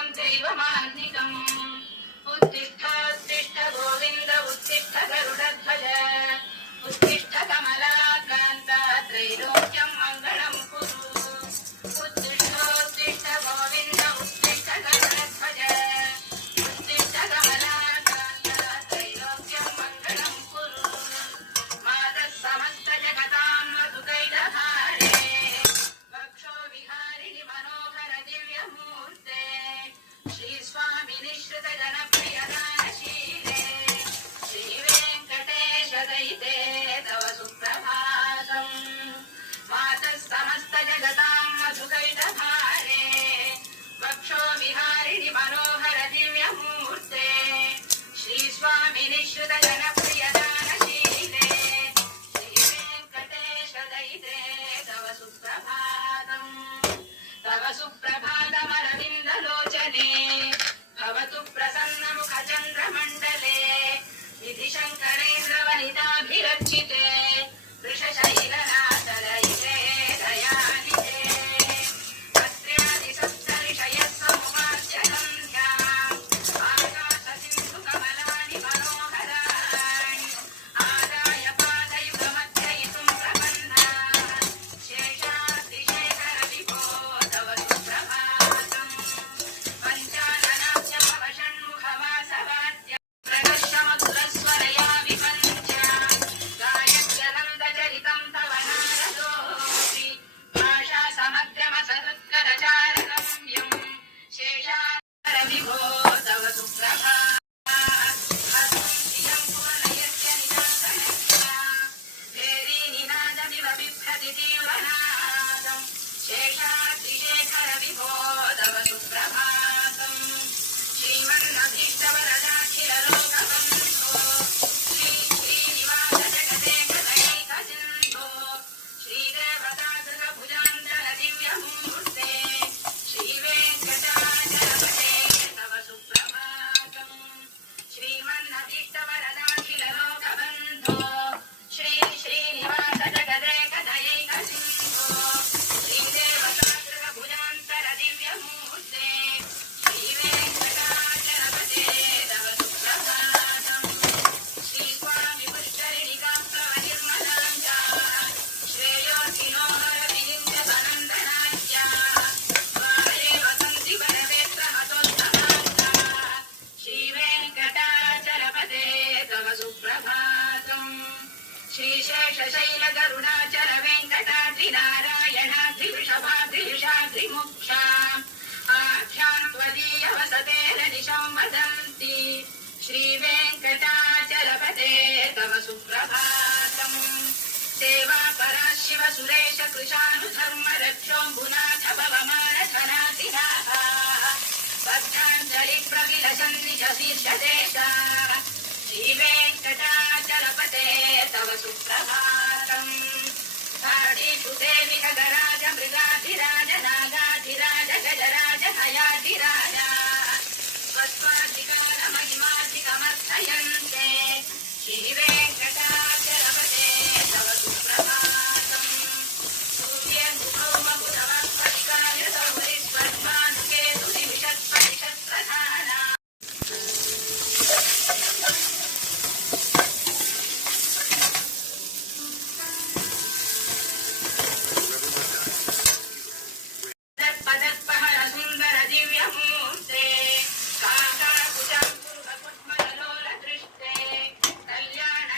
सात्विकं दैवमान्निकम् उत्तिष्ठ गोविन्द उत्तिष्ठ गरुडध्वज उत्तिष्ठ कमलाकान्त त्रैलोक्यं मङ्गलं कुरु उत्तिष्ठ गोविन्द उत्तिष्ठ गरुडध्वज उत्तिष्ठ कमलाकान्त त्रैलोक्यं मङ्गलं कुरु मातः समस्त जगतां मधुकैटभारे वक्षो विहारिणि मनोहर दिव्यमूर्ते श्रीस्वामिनि श्रुत जनप्रियदानशीले श्रीवेङ्कटेश दयिते तव सुप्रभातम् मातः समस्त जगतां मधुकैटभारे वक्षो विहारिणि मनोहर दिव्यमूर्ते श्रीस्वामिनि श्रुत जनप्रियदानशीले श्रीवेङ्कटेश दयिते तव सुप्रभातम् तव सुप्रभातमरविन्दलोचने भवतु प्रसन्नमुखचन्द्रमण्डले विधिशङ्करेन्द्रवनिताभिरर्चिते वृषशैलनाथदयिते दयानिधे अत्र्यादिसप्तऋषयः समुपास्य सन्ध्याम् आकाशसिन्धुकमलानि मनोहराणि आदाय पादयुगमध्ययितुं प्रपन्नान् शेषाद्रिशेखर विभो तव सुप्रभातम् पञ्चाननाभ्यमवषण्मुखवासवाद्य प्रकर्षमधुरस्वरया विपञ्चा गायत्यनन्दचरितं तव नारदोऽपि भाषा समग्रमसहृत्करचारगम्यं शेषाद्रिशेखर विभो तव सुप्रभातम् शेषाद्रिशेखर विभो तव सुप्रभातम् श्रीमन्नभीष्टवरदाखिललोकबन्धो श्रीनिवास जगदेकदैकसिन्धो श्रीदेवतागृहभुजान्तन दिव्यमूर्ते श्रीवेङ्कटाचलपते तव सुप्रभातम् श्रीमन्नभीष्टवरदाखिललोकबन्धो श्रीनिवास जगदेकदैकसिन्धो श्रीदेवतागृहभुजान्तर दिव्यमूर्ते श्रीवेङ्कटाचलपते तव सुप्रभातम् श्रीस्वामि पुष्करिणिकाप्तवनिर्मलाङ्गाः श्रेयोर्तिनोहरविलिञ्जसनन्दनाज्याः स्वारेव सन्ति वरवेत्रहतोत्तमाङ्गाः श्रीवेङ्कटाचलपते तव सुप्रभातम् श्रीशेषशैलगरुडाचल वेङ्कटाद्रिनारायणाद्रिवृषभाद्रियुषाद्रिमुक्षा आख्यान् त्वदीयवसतेन दिशं वदन्ति श्रीवेङ्कटाचलपते तव सुप्रभातम् सेवा परा शिव सुरेश कृशानुधर्म रक्षोऽम्बुनाथ भवमानधनाधिनाः बद्धाञ्जलि प्रविलसन्ति च शीर्षदेशाः श्रीवेङ्कटाचलपते तव सुप्रभातम् साडीषु देवि खगराज मृगाधिराज नागाधिराज गजराज हयाधिराज स्वस्वाधिकारमहिमाधिकमर्थयन्ते श्रीवेङ्कटाचलपते तव सुप्रभातम् सूर्यमुखौमबुधवत्पत्कार्यसौरिस्वर्भानुकेतुनिमिषत्परिषत्प्रधाना पदत्पहर सुन्दर दिव्यमूर्ते काकाकुजं कुरुपद्मलोल दृष्टे कल्याण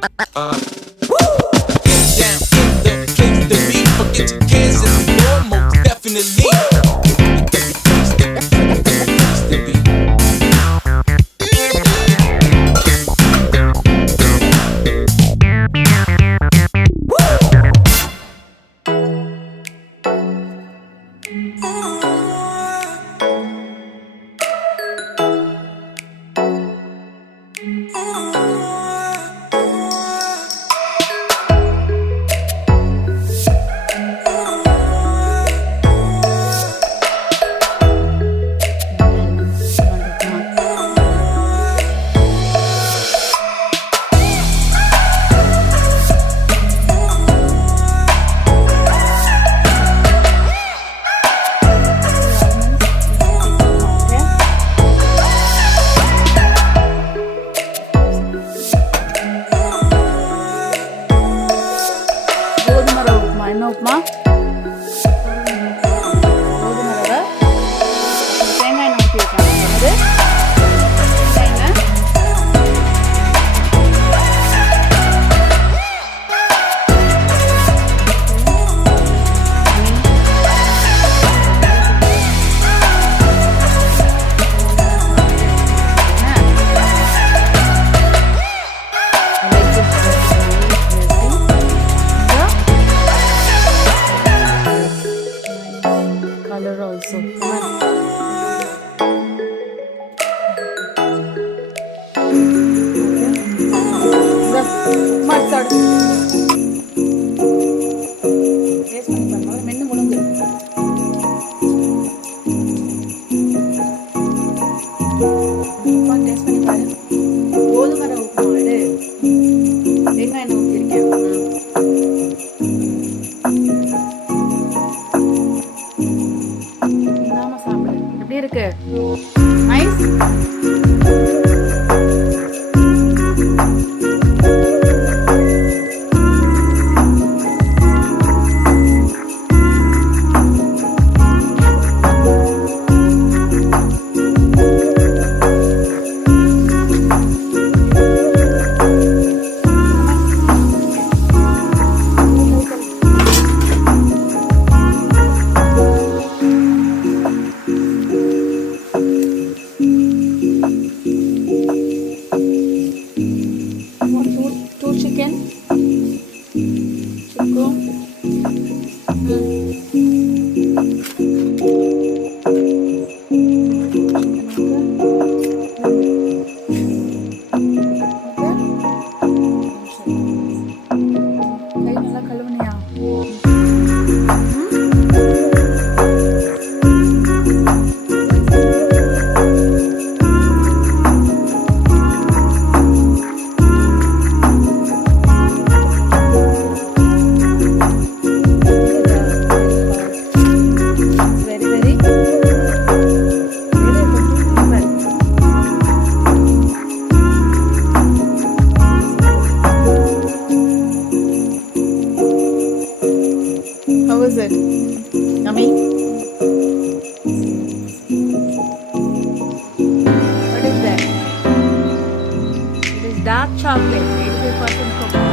Down in the place to be. Forget your cares anymore, most definitely. గోధుమ రవ్వ ఉప్మా ఎన్న ఉప్మా గోధుమ రవ్వ தேங்காய் எண்ணெய் ஊற்றி வைக்கணும் அது தேங்காய் எண்ணெய் color also. மென்னு முழுங்கு டேஸ்ட் பண்ணி பாரு கோதுமை ரவை உப்புமா எடு தேங்காய் எண்ணெய் ஊற்றிருக்கேன் இல்லாம சாப்பிடு எப்படி இருக்கு நைஸ் two chicken chicken கை நல்லா கழுவுனியா How is it? Yummy? What is that? It is dark chocolate, 85% cocoa.